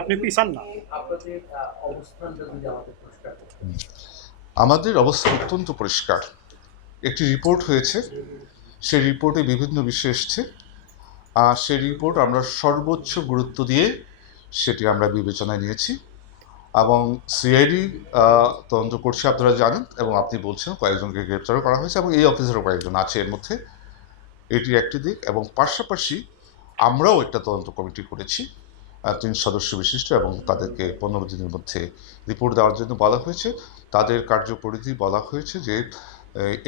আপনি পিছান না। আমাদের অবস্থা অত্যন্ত পরিষ্কার। একটি রিপোর্ট হয়েছে, সেই রিপোর্টে বিভিন্ন বিষয় এসছে, আর সেই রিপোর্ট আমরা সর্বোচ্চ গুরুত্ব দিয়ে সেটি আমরা বিবেচনায় নিয়েছি এবং সিআইডি তদন্ত করছে আপনারা জানেন, এবং আপনি বলছেন কয়েকজনকে গ্রেপ্তারও করা হয়েছে এবং এই অফিসারও কয়েকজন আছে এর মধ্যে। এটি একটি দিক, এবং পাশাপাশি আমরাও একটা তদন্ত কমিটি করেছি 3 সদস্য বিশিষ্ট, এবং তাদেরকে 15 দিনের মধ্যে রিপোর্ট দেওয়ার জন্য বলা হয়েছে। তাদের কার্যপরিধি বলা হয়েছে যে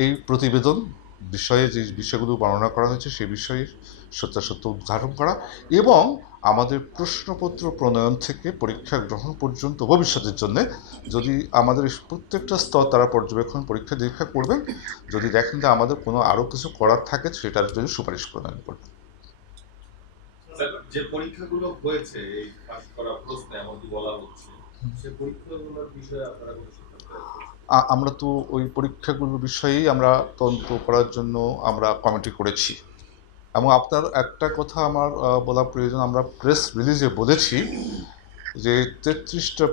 এই প্রতিবেদন বিষয়ে যে বিষয়গুলো বর্ণনা করা হয়েছে সেই বিষয়ে সত্যাসত্য উদ্ঘাটন করা, এবং আমাদের প্রশ্নপত্র প্রণয়ন থেকে পরীক্ষা গ্রহণ পর্যন্ত ভবিষ্যতের জন্য যদি আমাদের প্রত্যেকটা স্তর তারা পর্যবেক্ষণ পরীক্ষা নিরীক্ষা করবেন, যদি দেখেন যে আমাদের কোনো আরও কিছু করার থাকে সেটার জন্য সুপারিশ প্রণয়ন করবেন। যে পরীক্ষাগুলো হয়েছে এই পাস করা প্রশ্নে এমনটি বলা হচ্ছে, সেই পরীক্ষাগুলোর বিষয়ে আপনারা কোনো সিদ্ধান্ত নেন? আমরা তো ওই পরীক্ষাগুলোর বিষয়েই আমরা তদন্ত করার জন্য আমরা কমিটি করেছি, এবং আপনার একটা কথা আমার বলা প্রয়োজন। আমরা প্রেস রিলিজে বলেছি যে 33টা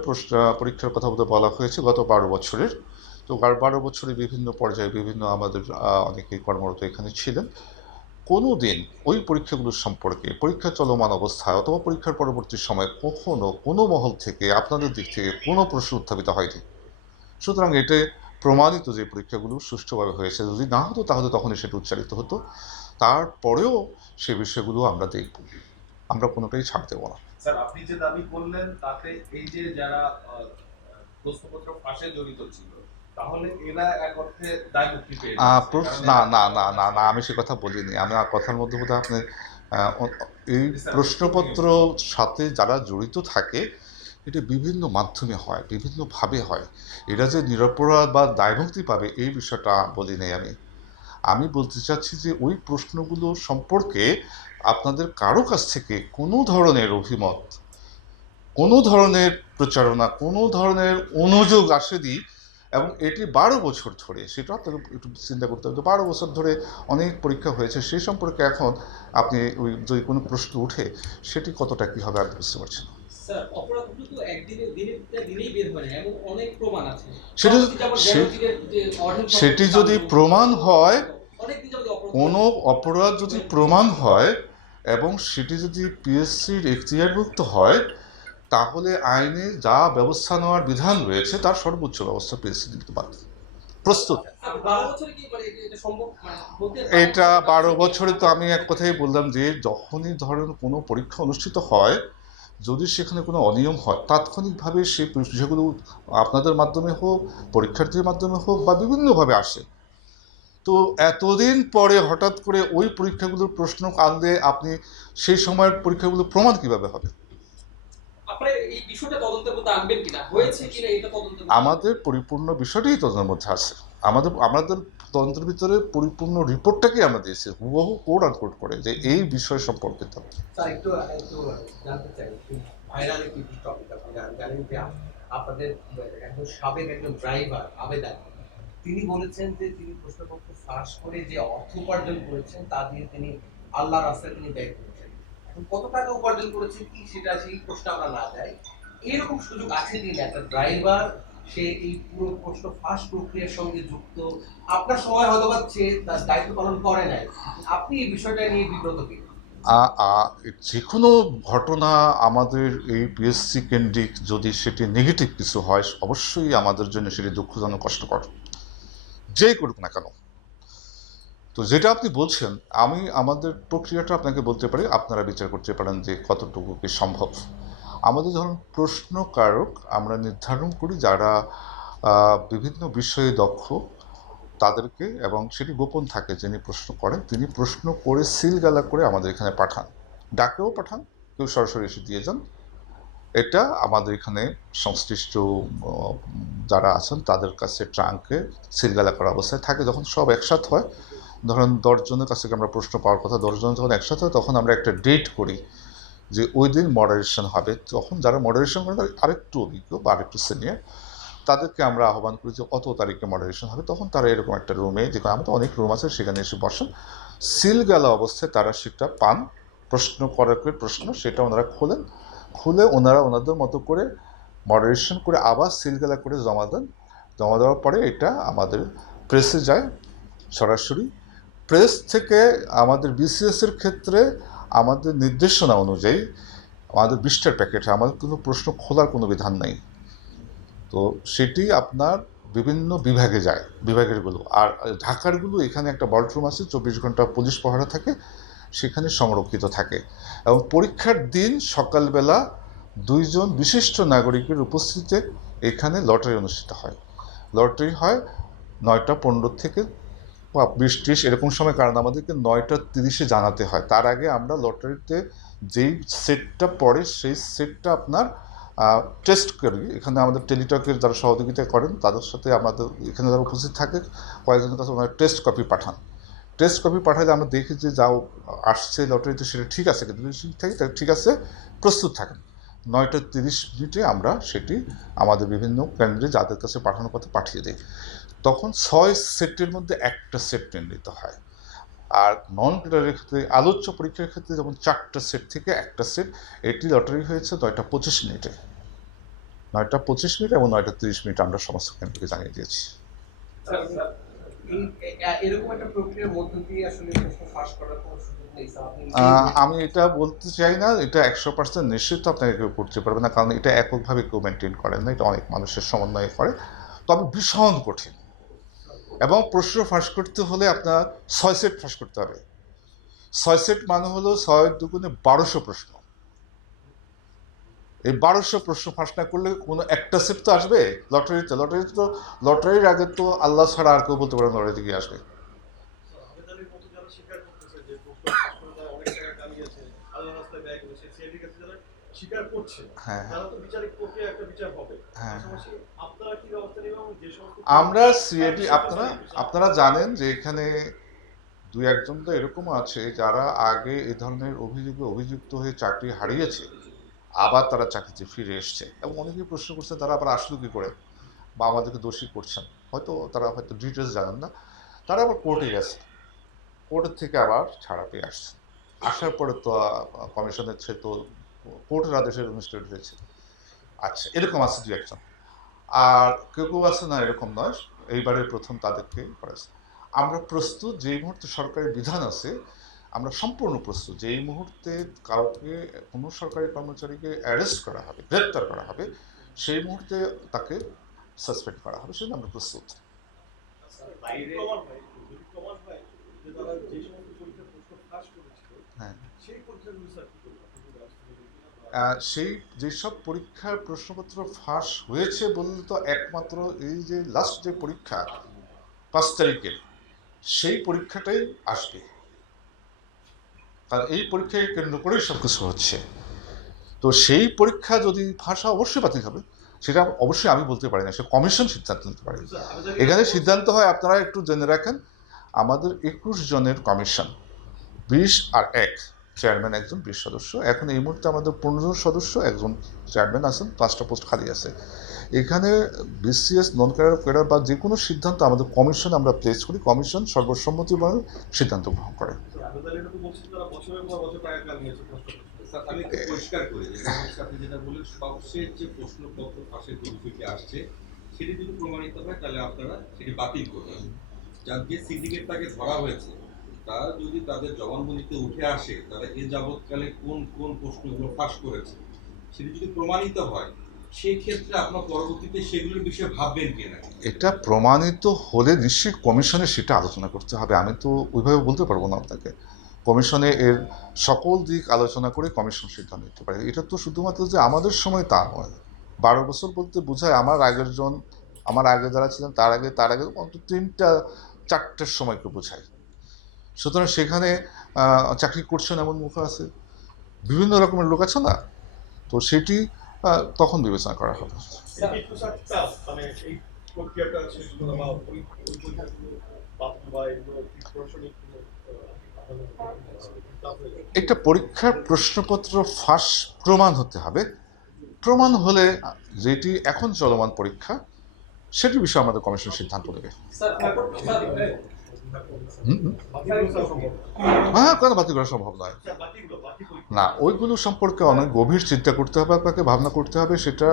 পরীক্ষার কথা বলা হয়েছে গত 12 বছরের। তো 12 বছরে বিভিন্ন পর্যায়ে বিভিন্ন আমাদের অনেকেই কর্মরত এখানে ছিলেন। কোনো দিন ওই পরীক্ষাগুলোর সম্পর্কে পরীক্ষা চলমান অবস্থায় অথবা পরীক্ষার পরবর্তী সময়ে কখনো কোনো মহল থেকে আপনাদের দিক থেকে কোনো প্রশ্ন উত্থাপিত হয়নি। সুতরাং এতে প্রমাণিত যে পরীক্ষাগুলো সুষ্ঠুভাবে হয়েছে। যদি না হতো তাহলে তখনই সেটা উচ্চারিত হতো। তারপরেও সে বিষয়গুলো আমরা দেখব, আমরা কোনোটাই ছাড় দেবো না। স্যার, আপনি যে দাবি করলেন তাতে এই যে যারা প্রশ্নপত্র ফাঁসে জড়িত ছিল, তাহলে এরা এক অর্থে দায় মুক্তি পেয়ে না না না না না, আমি সে কথা বলিনি। আমি কথার মধ্যে বোধহয় আপনি এই প্রশ্নপত্র সাথে যারা জড়িত থাকে এটি বিভিন্ন মাধ্যমে হয়, বিভিন্নভাবে হয়। এরা যে নিরপরাধ বা দায়মুক্তি পাবে এই বিষয়টা বলি নাই আমি। আমি বলতে চাচ্ছি যে ওই প্রশ্নগুলো সম্পর্কে আপনাদের কারো কাছ থেকে কোনো ধরনের অভিমত, কোনো ধরনের প্রচারণা, কোনো ধরনের অনুযোগ আসেনি, এবং এটি 12 বছর ধরে, সেটা আপনাকে একটু চিন্তা করতে হবে। 12 বছর ধরে অনেক পরীক্ষা হয়েছে, সেই সম্পর্কে এখন আপনি ওই যদি কোনো প্রশ্ন উঠে সেটি কতটা কী হবে আমি বুঝতে পারছি না। স্যার, অপরাধগুলো তো একদিনে দিনেই বের হয় না, এমন অনেক প্রমাণ আছে। সেটি যদি প্রমাণ হয়, কোনো অপরাধ যদি প্রমাণ হয় এবং সেটি যদি পিএসসির এখতিয়ারভুক্ত হয়, তাহলে আইনে যা ব্যবস্থা নেওয়ার বিধান রয়েছে তার সর্বোচ্চ ব্যবস্থা পিএসসি নিতে পারে, প্রস্তুত। এটা 12 বছরে তো আমি এক কথাই বললাম যে যখনই ধরেন কোনো পরীক্ষা অনুষ্ঠিত হয়, যদি সেখানে কোনো অনিয়ম হয় তাৎক্ষণিকভাবে সেই বিষয়গুলো আপনাদের মাধ্যমে হোক, পরীক্ষার্থীর মাধ্যমে হোক বা বিভিন্নভাবে আসে। তো এতদিন পরে হঠাৎ করে ওই পরীক্ষাগুলোর প্রশ্ন আনলে আপনি সেই সময়ের পরীক্ষাগুলো প্রমাণ কিভাবে হবে? আমাদের পরিপূর্ণ বিষয়টাই তদন্তের মধ্যে আছে। আমাদের তদন্তের ভিতরে পরিপূর্ণ রিপোর্টটাকে আমরা দিয়েছি হুবহু কোড আনকোড করে যে এই বিষয় সম্পর্কিত। একটু জানতে চাই, ভাইরাল একটি টপিক, আপনি জানেন যে আপনাদের একজন সাবেক একজন ড্রাইভার আবেদন, তিনি বলেছেন যে তিনি প্রশ্নপত্র ফাঁস করে যে অর্থ উপার্জন করেছেন তা দিয়ে তিনি আল্লাহর রাস্তায় তিনি ব্যয় করেছেন। এখন কত টাকা উপার্জন করেছেন কি সেটা সেই প্রশ্ন আমরা না যাই, এরকম সুযোগ আছে কিনা একটা ড্রাইভার সে এই পুরো প্রশ্ন ফাঁস প্রক্রিয়ার সঙ্গে যুক্ত? আপনার সময় হয়তো বা সে তার দায়িত্ব পালন করে নাই, আপনি এই বিষয়টা নিয়ে বিব্রত কি? যে কোনো ঘটনা আমাদের এই পিএসসি কেন্দ্রিক যদি সেটি নেগেটিভ কিছু হয়, অবশ্যই আমাদের জন্য সেটি দুঃখজনক, কষ্টকর, যেই করুক না কেন। তো যেটা আপনি বলছেন, আমি আমাদের প্রক্রিয়াটা আপনাকে বলতে পারি, আপনারা বিচার করতে পারেন যে কতটুকু কি সম্ভব। আমাদের ধরুন প্রশ্নকারক আমরা নির্ধারণ করি যারা বিভিন্ন বিষয়ে দক্ষ তাদেরকে, এবং সেটি গোপন থাকে, যিনি প্রশ্ন করেন তিনি প্রশ্ন করে সিলগালা করে আমাদের এখানে পাঠান, ডাকেও পাঠান, কেউ সরাসরি এসে দিয়ে যান। এটা আমাদের এখানে সংশ্লিষ্ট যারা আছেন তাদের কাছে ট্রাঙ্কে সিলগালা করা অবস্থায় থাকে। যখন সব একসাথ হয়, ধরেন 10 জনের কাছ থেকে আমরা প্রশ্ন পাওয়ার কথা, 10 জন যখন একসাথে হয় তখন আমরা একটা ডেট করি যে ওই দিন মডারেশন হবে। তখন যারা মডারেশন করেন তারা আরেকটু অভিজ্ঞ বা আরেকটু সিনিয়র, তাদেরকে আমরা আহ্বান করি যে অত তারিখে মডারেশন হবে। তখন তারা এরকম একটা রুমে, যেখানে আমাদের অনেক রুম আছে, সেখানে এসে বসেন। সিল গেলা অবস্থায় তারা সেটা পান, প্রশ্ন করার প্রশ্ন সেটা ওনারা খোলেন, খুলে ওনারা ওনাদের মতো করে মডারেশন করে আবার সিলগালা করে জমা দেন। জমা দেওয়ার পরে এটা আমাদের প্রেসে যায় সরাসরি। প্রেস থেকে আমাদের বিসিএসের ক্ষেত্রে আমাদের নির্দেশনা অনুযায়ী আমাদের 20টার প্যাকেটে আমাদের কোনো প্রশ্ন খোলার কোনো বিধান নেই। তো সেটি আপনার বিভিন্ন বিভাগে যায়, বিভাগেরগুলো। আর ঢাকারগুলো এখানে একটা বল্টরুম আছে, 24 ঘন্টা পুলিশ পাহারা থাকে, সেখানে সংরক্ষিত থাকে। এবং পরীক্ষার দিন সকালবেলা 2 জন বিশিষ্ট নাগরিকের উপস্থিতিতে এখানে লটারি অনুষ্ঠিত হয়। লটারি হয় 9টা 15 থেকে 20-30 এরকম সময়, কারণ আমাদেরকে 9টা 30-এ জানাতে হয়। তার আগে আমরা লটারিতে যেই সেটটা পড়ে সেই সেটটা আপনার টেস্ট করি। এখানে আমাদের টেলিটকের যারা সহযোগিতা করেন তাদের সাথে আমাদের এখানে যারা উপস্থিত থাকে কয়েকজনের কাছে ওনারা টেস্ট কপি পাঠান। টেস্ট কপি পাঠালে আমরা দেখি যে যাও আসছে লটারিতে সেটা ঠিক আছে, কিন্তু ঠিক থাকে ঠিক আছে, প্রস্তুত থাকেন। 9টা 30 আমরা সেটি আমাদের বিভিন্ন কেন্দ্রে যাদের কাছে পাঠানোর কথা পাঠিয়ে দিই। তখন 6 সেটের মধ্যে একটা সেট নির্ণীত হয়। আর নন ক্লিয়ারের ক্ষেত্রে, আলোচ্য পরীক্ষার ক্ষেত্রে যেমন 4টা সেট থেকে একটা সেট, এটি লটারি হয়েছে 9টা 25 মিনিটে। 9টা 25 মিনিট এবং 9টা 30 মিনিট আমরা সমস্ত কেন্দ্রকে জানিয়ে দিয়েছি। এরকম একটা প্রক্রিয়ার মধ্য দিয়ে আসলে প্রশ্ন ফাঁস করার কোনো সুযোগ নেই স্যার। আপনি আমি এটা বলতে চাই না, এটা 100% নিশ্চিত আপনাকে কেউ করতে পারবে না, কারণ এটা এককভাবে কেউ মেনটেন করেন না, এটা অনেক মানুষের সমন্বয়ে করে। তবে ভীষণ কঠিন, এবং প্রশ্ন ফাঁস করতে হলে আপনার 6 সেট ফাঁস করতে হবে। 6 সেট মানে হলো 6 দুগুণে 1200 প্রশ্ন। এই 1200 প্রশ্ন ফাঁস না করলে কোনো একটা সেট তো আসবে লটারিতে। লটারির আগে তো আল্লাহ ছাড়া আর কেউ বলতে পারে লটারিতে গিয়ে আসবে। আবেদনের মতো যারা স্বীকার করতেছে যে প্রশ্ন ফাঁস করে তারা অনেক টাকা কামিয়েছে, আল্লাহ রাস্তায় ব্যয় করেছে, সেটির কাছে যারা স্বীকার করছে হ্যাঁ তারা তো বিচারিক প্রক্রিয়া একটা বিচার হবে। হ্যাঁ। পাশাপাশি আপনারা কি ব্যবস্থা নেবেন যে সমস্ত আমরা সিআইডি, আপনারা জানেন যে এখানে 2-1জন তো এরকম আছে যারা আগে এই ধরনের অভিযোগে অভিযুক্ত হয়ে চাকরি হারিয়েছে, আবার তারা চাকরিতে ফিরে এসছে, এবং অনেকেই প্রশ্ন করছে তারা আবার আসলো কী করে, বা আমাদেরকে দোষী করছেন। তারা হয়তো ডিটেলস জানেন না। তারা আবার কোর্টে গেছে, কোর্টের থেকে আবার ছাড়া পেয়ে আসছে। আসার পরে তো কমিশনের তো কোর্টের আদেশের অনুষ্ঠিত হয়েছে। আচ্ছা, এরকম আছে 2-1জন। আর কেউ আছে না এরকম নয়, এইবারের প্রথম তাদেরকে করেছে। আমরা প্রস্তুত, যেই মুহূর্তে সরকারি বিধান আছে আমরা সম্পূর্ণ প্রস্তুত, যে এই মুহূর্তে কাউকে কোনো সরকারি কর্মচারীকে অ্যারেস্ট করা হবে, গ্রেপ্তার করা হবে, সেই মুহূর্তে তাকে সাসপেন্ড করা হবে, সেটা আমরা প্রস্তুত। বাইরে যদি প্রমাণ হয় যে তারা যে সমস্ত পরীক্ষার প্রশ্ন ফাঁস করেছিল, হ্যাঁ, সেই পরীক্ষাগুলো স্যার কি করবে? আপনি কি ব্যবস্থা নেবেন কিনা? সেই যেসব পরীক্ষার প্রশ্নপত্র ফাঁস হয়েছে বললে তো একমাত্র এই যে লাস্ট যে পরীক্ষা 5 তারিখের, সেই পরীক্ষাটাই আসবে, কারণ এই পরীক্ষাকে কেন্দ্র করেই সব কিছু হচ্ছে। তো সেই পরীক্ষা যদি ফাঁস হয় অবশ্যই বাতিল হবে, সেটা অবশ্যই আমি বলতে পারি না, সে কমিশন সিদ্ধান্ত নিতে পারে। এখানে সিদ্ধান্ত হয়, আপনারা একটু জেনে রাখেন, আমাদের 21 জনের কমিশন, 20 আর 1 চেয়ারম্যান, একজন 20 সদস্য। এখন এই মুহূর্তে আমাদের 15 জন সদস্য, একজন চেয়ারম্যান আছেন, 5টা পোস্ট খালি আছে। এখানে বিসিএস নন ক্যাডার বা যে কোনো সিদ্ধান্ত আমাদের কমিশন আমরা প্লেস করি, কমিশন সর্বসম্মতিভাবে সিদ্ধান্ত গ্রহণ করে। আবেদনের তো বলছেন তারা বছরের পর বছর টাকা কামিয়েছে প্রশ্ন করতে। স্যার, আমি একটু পরিষ্কার করি যে আপনি যেটা বললেন, সবশেষ যে প্রশ্নপত্র ফাঁসের যে বিষয়টি আসছে সেটি যদি প্রমাণিত হয় তাহলে আপনারা সেটি বাতিল করবেন। যার যে সিন্ডিকেট তাকে ধরা হয়েছে তারা যদি তাদের জবানবন্দিতে উঠে আসে তারা এ যাবৎকালে কোন কোন প্রশ্নগুলো ফাঁস করেছে সেটি যদি প্রমাণিত হয়, সেই ক্ষেত্রে আপনার পরবর্তীতে সেগুলোর বিষয়ে ভাববেন কিনা? এটা প্রমাণিত হলে নিশ্চয়ই কমিশনে সেটা আলোচনা করতে হবে। আমি তো ওইভাবে বলতে পারবো না আপনাকে। কমিশনে এর সকল দিক আলোচনা করে কমিশন সিদ্ধান্ত নিতে পারে। এটা তো শুধুমাত্র যে আমাদের সময় তা নয়। 12 বছর বলতে বোঝায় আমার আগে যারা ছিলেন তার আগে অন্তত 3টা-4টার সময়কে বোঝায়। সুতরাং সেখানে চাকরি করছেন এমন মুখ আছে, বিভিন্ন রকমের লোক আছে না, তো সেটি তখন বিবেচনা করা হবে। একটু স্যার মানে এই প্রক্রিয়াটা শেষ করা বা ওই পরীক্ষাগুলো বাতিল বা এগুলো প্রশাসনিক একটা পরীক্ষার প্রশ্নপত্র ফাঁস প্রমাণ হতে হবে। প্রমাণ হলে যেটি এখন চলমান পরীক্ষা সেটির বিষয়ে আমাদের কমিশন সিদ্ধান্ত নেবে। স্যার হ্যাঁ, কেন বাতিল করা সম্ভব নয়? না, ওইগুলো সম্পর্কে অনেক গভীর চিন্তা করতে হবে, আপনাকে ভাবনা করতে হবে সেটা,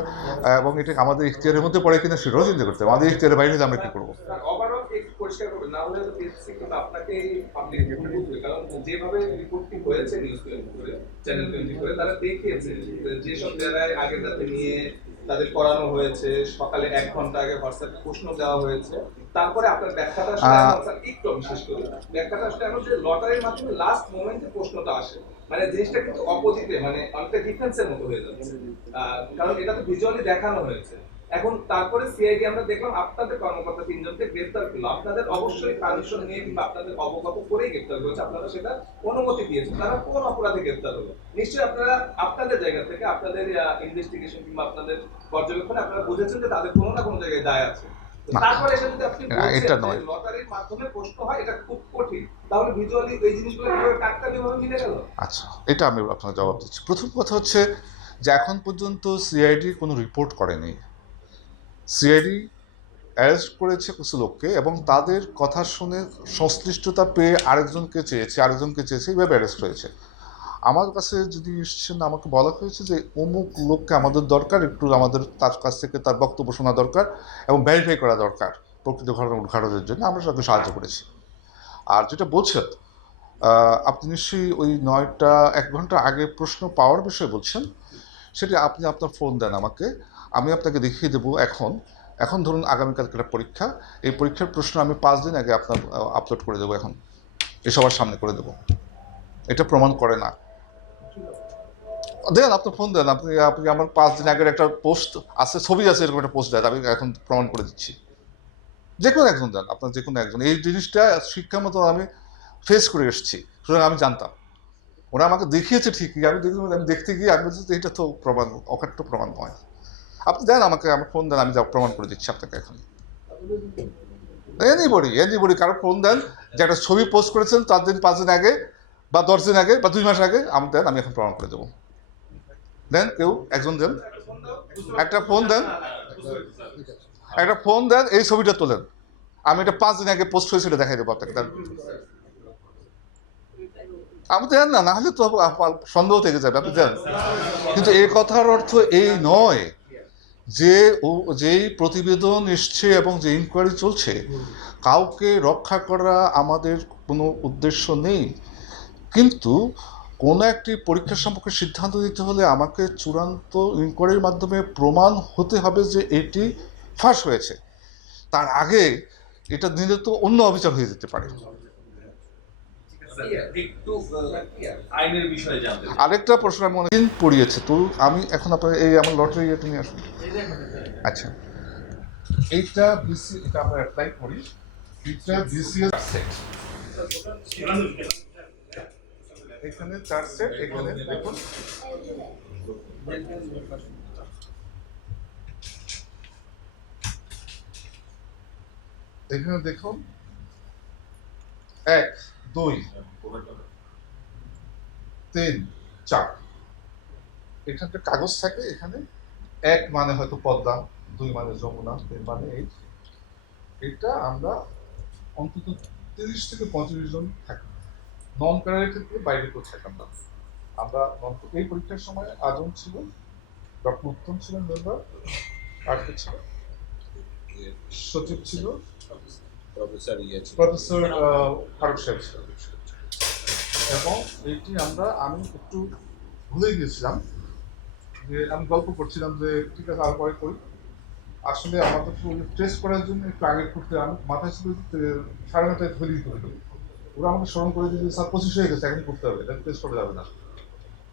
এবং এটা আমাদের ইখতিয়ারের মধ্যে পড়ে কিনা সেটাও চিন্তা করতে হবে। আমাদের ইখতিয়ারের বাইরে হলে আমরা কি করবো? ওভারঅল একটু পরিষ্কার করবেন, না হলে তো পিএসসি কিন্তু আপনাকে পাবলিক বুঝবে, কারণ যেভাবে রিপোর্টটি হয়েছে নিউজ টোয়েন্টি করে, চ্যানেল 20 করে, তারা দেখিয়েছে যেসব জায়গায় আগের রাতে নিয়ে তাদের করানো হয়েছে, সকালে 1 ঘন্টা আগে হোয়াটসঅ্যাপে প্রশ্ন দেওয়া হয়েছে, তারপরে আপনার ব্যাখ্যাটা আসলে একটু বিশেষ করে ব্যাখ্যাটা আসলে এমন যে লটারির মাধ্যমে লাস্ট মোমেন্টে প্রশ্নটা আসে, মানে জিনিসটা কিন্তু অপোজিটে, মানে অনেকটা ডিফেন্সের মতো হয়ে যাচ্ছে, কারণ এটা তো ভিজুয়ালি দেখানো হয়েছে। এখন তারপরে সিআইডি আমরা দেখলাম আপনাদের কর্মকর্তা 3 জনকে গ্রেফতার করলো, আপনাদের অবশ্যই পারমিশন নিয়ে কিংবা আপনাদের অবগত করেই গ্রেফতার করেছে, আপনারা সেটা অনুমতি দিয়েছেন, তারা কোন অপরাধে গ্রেফতার হলো? নিশ্চয়ই আপনারা আপনাদের জায়গা থেকে আপনাদের ইনভেস্টিগেশন কিংবা আপনাদের পর্যবেক্ষণে আপনারা বুঝেছেন যে তাদের কোনো না কোনো জায়গায় দায় আছে। তারপরে এসে যদি আপনি এটা বলছেন নয়। যে লটারির মাধ্যমে প্রশ্ন হয়, এটা খুব কঠিন, তাহলে ভিজুয়ালি এই জিনিসগুলো কিভাবে কাকতালীয়ভাবে মিলে গেল? আচ্ছা, এটা আমি আপনার জবাব দিচ্ছি। প্রথম কথা হচ্ছে যে এখন পর্যন্ত সিআইডি কোনো রিপোর্ট করেনি। সিআইডি অ্যারেস্ট করেছে কিছু লোককে এবং তাদের কথা শুনে সংশ্লিষ্টতা পেয়ে আরেকজনকে চেয়েছে, এইভাবে অ্যারেস্ট হয়েছে। আমার কাছে যদি এসছেন, আমাকে বলা হয়েছে যে অমুক লোককে আমাদের দরকার, একটু আমাদের তার কাছ থেকে তার বক্তব্য শোনা দরকার এবং ভেরিফাই করা দরকার প্রকৃত ঘটনা উদ্ঘাটনের জন্য, আমরা তাকে সাহায্য করেছি। আর যেটা বলছেন, আপনি নিশ্চয়ই ওই 1 ঘন্টা আগে প্রশ্ন পাওয়ার বিষয়ে বলছেন, সেটি আপনি আপনার ফোন দেন আমাকে, আমি আপনাকে দেখিয়ে দেবো। এখন ধরুন আগামীকালকে একটা পরীক্ষা, এই পরীক্ষার প্রশ্ন আমি 5 দিন আগে আপনার আপলোড করে দেবো, এখন এই সবার সামনে করে দেবো। এটা প্রমাণ করে না। দেন আপনার ফোন দেন, আপনি আমার 5 দিন আগের একটা পোস্ট আছে, ছবি আছে, এরকম একটা পোস্ট দেন, আমি এখন প্রমাণ করে দিচ্ছি। যে কোনো একজন দেন, আপনার যে কোনো একজন। এই জিনিসটা শিক্ষা মতো আমি ফেস করে এসেছি, সুতরাং আমি জানতাম। ওরা আমাকে দেখিয়েছে ঠিকই, আমি দেখতে গিয়ে আমি বলছি এটা তো প্রমাণ, অকাট্য প্রমাণ নয়। আপনি দেন আমাকে, আমার ফোন দেন, আমি যা প্রমাণ করে দিচ্ছি আপনাকে এখন। এনিবডি কারো ফোন দেন যে একটা ছবি পোস্ট করেছেন 4 দিন 5 দিন আগে বা 10 দিন আগে বা 2 মাস আগে, আমি দেন, আমি এখন প্রমাণ করে দেবো। দেন, কেউ একজন দেন, একটা ফোন দেন, এই ছবিটা তোলেন, আমি এটা 5 দিন আগে পোস্ট হয়েছে, এটা দেখাই দেবো আপনাকে। দেন, আপনি দেন না, না হলে তো সন্দেহ থেকে যাবে, আপনি দেন। কিন্তু এই কথার অর্থ এই নয় যে যেই প্রতিবেদন এসছে এবং যে ইনকোয়ারি চলছে, কাউকে রক্ষা করা আমাদের কোনো উদ্দেশ্য নেই। কিন্তু কোনো একটি পরীক্ষা সম্পর্কে সিদ্ধান্ত নিতে হলে আমাকে চূড়ান্ত ইনকোয়ারির মাধ্যমে প্রমাণ হতে হবে যে এটি ফাঁস হয়েছে। তার আগে এটা নিলে তো অন্য অভিযোগ হয়ে যেতে পারে। একটু আইনের বিষয়ে জানতে চাই। আরেকটা প্রশ্ন আমি অনেকদিন পড়িয়েছে, তো আমি এখন আপনার এই আমার লটারি এটা নিয়ে আসুন। আচ্ছা, এইটা বিসি, এটা আমরা অ্যাপ্লাই করি, এটা বিসিএস সেট, এখানে 4 সেট, এখানে দেখুন এখানে দেখুন 1 2 3 4, এখানে কাগজ থাকে, এখানে 1 মানে হয়তো পদ্মা, 2 মানে যমুনা, 3 মানে এটা আমরা অন্তত 30 থেকে 35 জন থাকি। নন প্যারার ক্ষেত্রে বাইরে কেউ থাকতাম না আমরা। এই পরীক্ষার সময় আজম ছিল, ডক্টর উত্তম ছিলেন মেম্বার, আর কে ছিল, সচিব ছিল, প্রফেসর ফারুক সাহেব ছিল। এবং এইটি আমি একটু ভুলে গিয়েছিলাম, যে আমি গল্প করছিলাম যে ঠিক আছে আর পরে করি। আসলে আমাদের টেস্ট করার জন্য একটু আগে করতে আমি মাথায় ছিল 9:30 ধরে দিতে হতো। ওরা আমাকে স্মরণ করে দিয়েছে স্যার 25 হয়ে গেছে, এখন করতে হবে, টেস্ট করা যাবে না।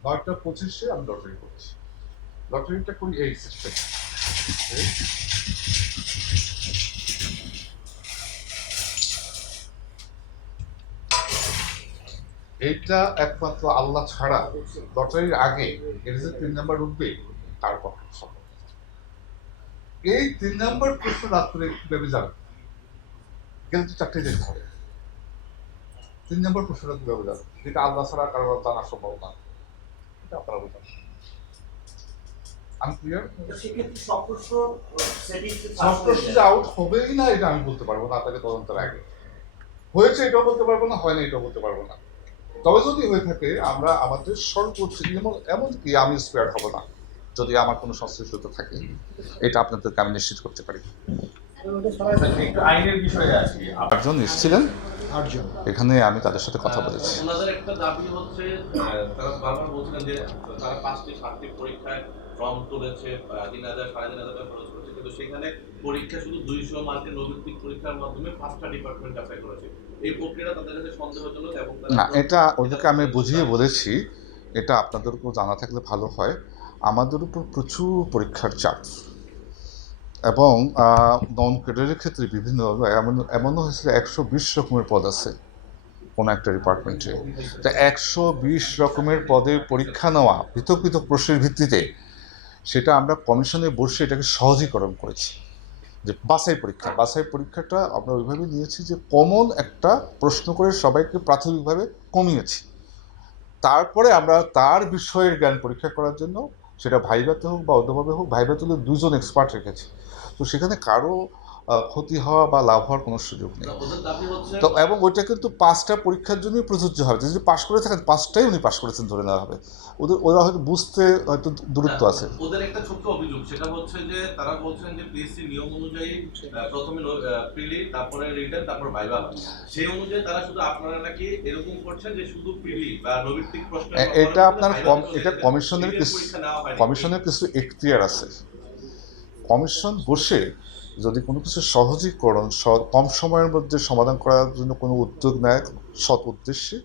9:25 আমি লটারি করছি। লটারিটা করি এই সিস্টেম, এইটা একমাত্র আল্লাহ ছাড়া লটারির আগে এর যে 3 নাম্বার উঠবে তার পক্ষে সম্ভব। এই 3 নাম্বার প্রশ্ন রাত্রে কিভাবে যাবে, কিন্তু 4টে যেতে হবে। 3 নাম্বার প্রশ্নটা কিভাবে যাবে, যেটা আল্লাহ ছাড়া কারোর জানা সম্ভব না, এটা আপনারা বোঝেন। আমি ক্লিয়ার? সব প্রশ্ন আউট হবেই না এটা আমি বলতে পারবো না আপনাকে তদন্তের আগে। হয়েছে এটাও বলতে পারবো না, হয় না এটাও বলতে পারবো না। তবে যদি হয়ে থাকে আমরা আমাদের সর্বোচ্চ, এমনকি আমি স্পেয়ার হব না যদি আমার কোনো সংশ্লিষ্টতা থাকে, এটা আপনাদেরকে আমি নিশ্চিত করতে পারি। একটু আইনের বিষয়ে আসি। আটজন এসেছিলেন, এখানে আমি তাদের সাথে কথা বলেছি। ওনাদের একটা দাবি হচ্ছে, তারা বারবার বলছিলেন যে তারা 5টি পরীক্ষায় ফর্ম তুলেছে, 3,000 3,500 টাকা খরচ করেছে, কিন্তু সেখানে পরীক্ষা শুধু 200 মার্কের নৈতিক পরীক্ষার মাধ্যমে 5টা ডিপার্টমেন্ট অ্যাপ্লাই করেছে। এই প্রক্রিয়াটা তাদের কাছে সন্দেহজনক এবং না, এটা ওদেরকে আমি বুঝিয়ে বলেছি, এটা আপনাদেরকেও জানা থাকলে ভালো হয়। আমাদের উপর প্রচুর পরীক্ষার চাপ, এবং নন ক্যাডারের ক্ষেত্রে বিভিন্ন এমনও হয়েছে 120 রকমের পদ আছে কোনো একটা ডিপার্টমেন্টে। তা 120 রকমের পদে পরীক্ষা নেওয়া পৃথক পৃথক প্রশ্নের ভিত্তিতে, সেটা আমরা কমিশনে বসে এটাকে সহজীকরণ করেছি। যে বাছাই পরীক্ষাটা আমরা ওইভাবে নিয়েছি যে কমন একটা প্রশ্ন করে সবাইকে প্রাথমিকভাবে কমিয়েছি, তারপরে আমরা তার বিষয়ের জ্ঞান পরীক্ষা করার জন্য সেটা ভাইভাতে হোক বা অন্যভাবে হোক, ভাইভাতে হলে 2জন এক্সপার্ট রেখেছি। তো সেখানে কারো ক্ষতি হওয়া বা লাভ হওয়ার কোনো সুযোগ নেই। তো এবং ওইটা কিন্তু 5টা পরীক্ষার জন্যই প্রযোজ্য হবে। যদি পাশ করে থাকেন 5টাই উনি পাশ করেছেন ধরে নেওয়া হবে। ওরা হয়তো বুঝতে হয়তো দূরত্ব আছে। ওদের একটা ছোট্ট অভিযোগ, সেটা হচ্ছে যে তারা বলছেন যে পিএসসি নিয়ম অনুযায়ী প্রথমে প্রিলি, তারপরে রিটেন, তারপর ভাইভা। সেই অনুযায়ী তারা শুধু আপনারা নাকি এরকম করছেন যে শুধু প্রিলি বা নৈতিক প্রশ্ন, এটা আপনার এটা কমিশনের কিছু এখতিয়ার আছে। কমিশন বসে যদি কোনো কিছু সহজীকরণ কম সময়ের মধ্যে সমাধান করার জন্য কোনো উদ্যোগ নেয় সৎ উদ্দেশ্যে,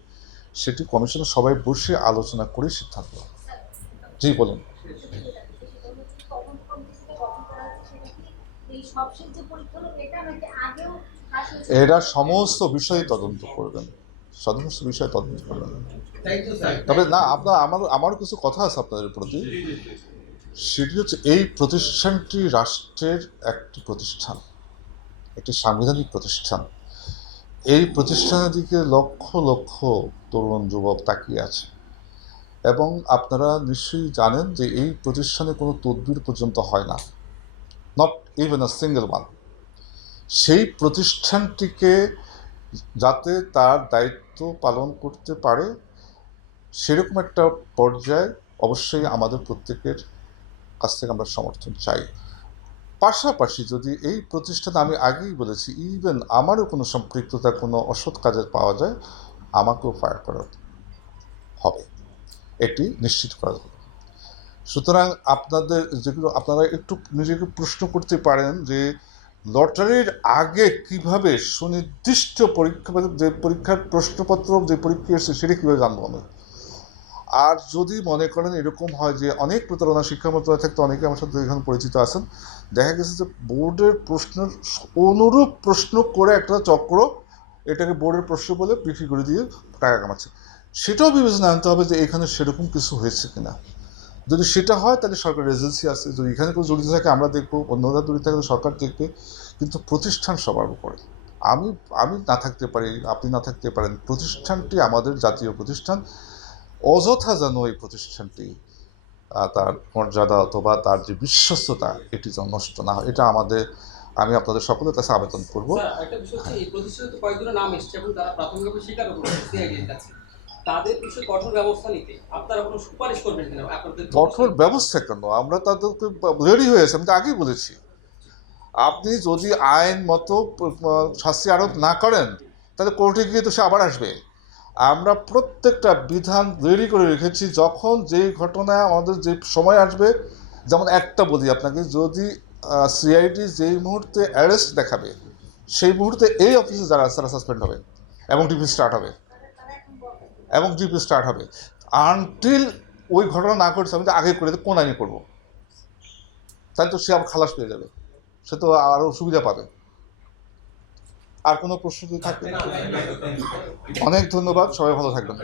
সেটি কমিশনে সবাই বসে আলোচনা করে সিদ্ধান্ত। জি বলুন। এরা সমস্ত বিষয়ে তদন্ত করবেন, তবে না আমার কিছু কথা আছে আপনাদের প্রতি। সেটি হচ্ছে এই প্রতিষ্ঠানটি রাষ্ট্রের একটি প্রতিষ্ঠান, একটি সাংবিধানিক প্রতিষ্ঠান। এই প্রতিষ্ঠানের দিকে লক্ষ লক্ষ তরুণ যুবক তাকিয়ে আছে, এবং আপনারা নিশ্চয়ই জানেন যে এই প্রতিষ্ঠানে কোনো তদবির পর্যন্ত হয় না, not even a single one. সেই প্রতিষ্ঠানটিকে যাতে তার দায়িত্ব পালন করতে পারে সেরকম একটা পর্যায়ে অবশ্যই আমাদের প্রত্যেকের কাছ থেকে আমরা সমর্থন চাই। পাশাপাশি যদি এই প্রতিষ্ঠানে, আমি আগেই বলেছি, ইভেন আমারও কোনো সম্পৃক্ততা কোনো অসৎ কাজে পাওয়া যায়, আমাকেও ফায়ার করা হবে, এটি নিশ্চিত করা হবে। সুতরাং আপনাদের যেগুলো আপনারা একটু নিজেকে প্রশ্ন করতে পারেন যে লটারির আগে কিভাবে সুনির্দিষ্ট পরীক্ষার প্রশ্নপত্র যে পরীক্ষা এসেছে সেটা কীভাবে জানবো আমি। আর যদি মনে করেন এরকম হয় যে অনেক প্রতারণা, শিক্ষা মন্ত্রণালয় থাকতে অনেকে আমার সাথে এখানে পরিচিত আছেন, দেখা গেছে যে বোর্ডের প্রশ্নের অনুরূপ প্রশ্ন করে একটা চক্র এটাকে বোর্ডের প্রশ্ন বলে বিক্রি করে দিয়ে টাকা কামাচ্ছে। সেটাও বিবেচনা আনতে হবে যে এখানে সেরকম কিছু হয়েছে কিনা। যদি সেটা হয় তাহলে সরকার এজেন্সি আছে, যদি এখানে কোনো জড়িত থাকে আমরা দেখবো, অন্যরা জড়িত থাকলে সরকার দেখবে, কিন্তু প্রতিষ্ঠান সবার উপরে। আমি না থাকতে পারি, আপনি না থাকতে পারেন, প্রতিষ্ঠানটি আমাদের জাতীয় প্রতিষ্ঠান। অযথা যেন এই প্রতিষ্ঠানটি তার মর্যাদা অথবা তার যে বিশ্বস্ততা এটি যেন নষ্ট না হয়, এটা আমি আপনাদের সকলের কাছে আবেদন করবো। একটা বিষয় হচ্ছে এই প্রতিষ্ঠানে তো কয়েকজনের নাম এসেছে এবং তারা প্রাথমিকভাবে স্বীকার করেছে সিআইডির কাছে, তাদের বিষয়ে কঠোর ব্যবস্থা নিতে আপনারা কোনো সুপারিশ করবেন কিনা? আপনাদের কঠোর ব্যবস্থা কেন, আমরা তাদেরকে রেডি হয়েছি, আমি তো আগেই বলেছি। আপনি যদি আইন মতো শাস্তি আরোপ না করেন তাহলে কোর্টে গিয়ে তো সে আবার আসবে। আমরা প্রত্যেকটা বিধান রেডি করে রেখেছি, যখন যেই ঘটনা আমাদের যে সময় আসবে। যেমন একটা বলি আপনাকে, যদি সিআইডি যেই মুহূর্তে অ্যারেস্ট দেখাবে সেই মুহূর্তে এই অফিসে যারা আছে তারা সাসপেন্ড হবে এবং ডিপি স্টার্ট হবে আনটিল ওই ঘটনা না করছে আমি তো আগে করে কোন আইনে করবো, তাহলে তো সে আবার খালাস পেয়ে যাবে, সে তো আরও সুবিধা পাবে। আর কোনো প্রশ্ন যদি থাকে? অনেক ধন্যবাদ, সবাই ভালো থাকবেন।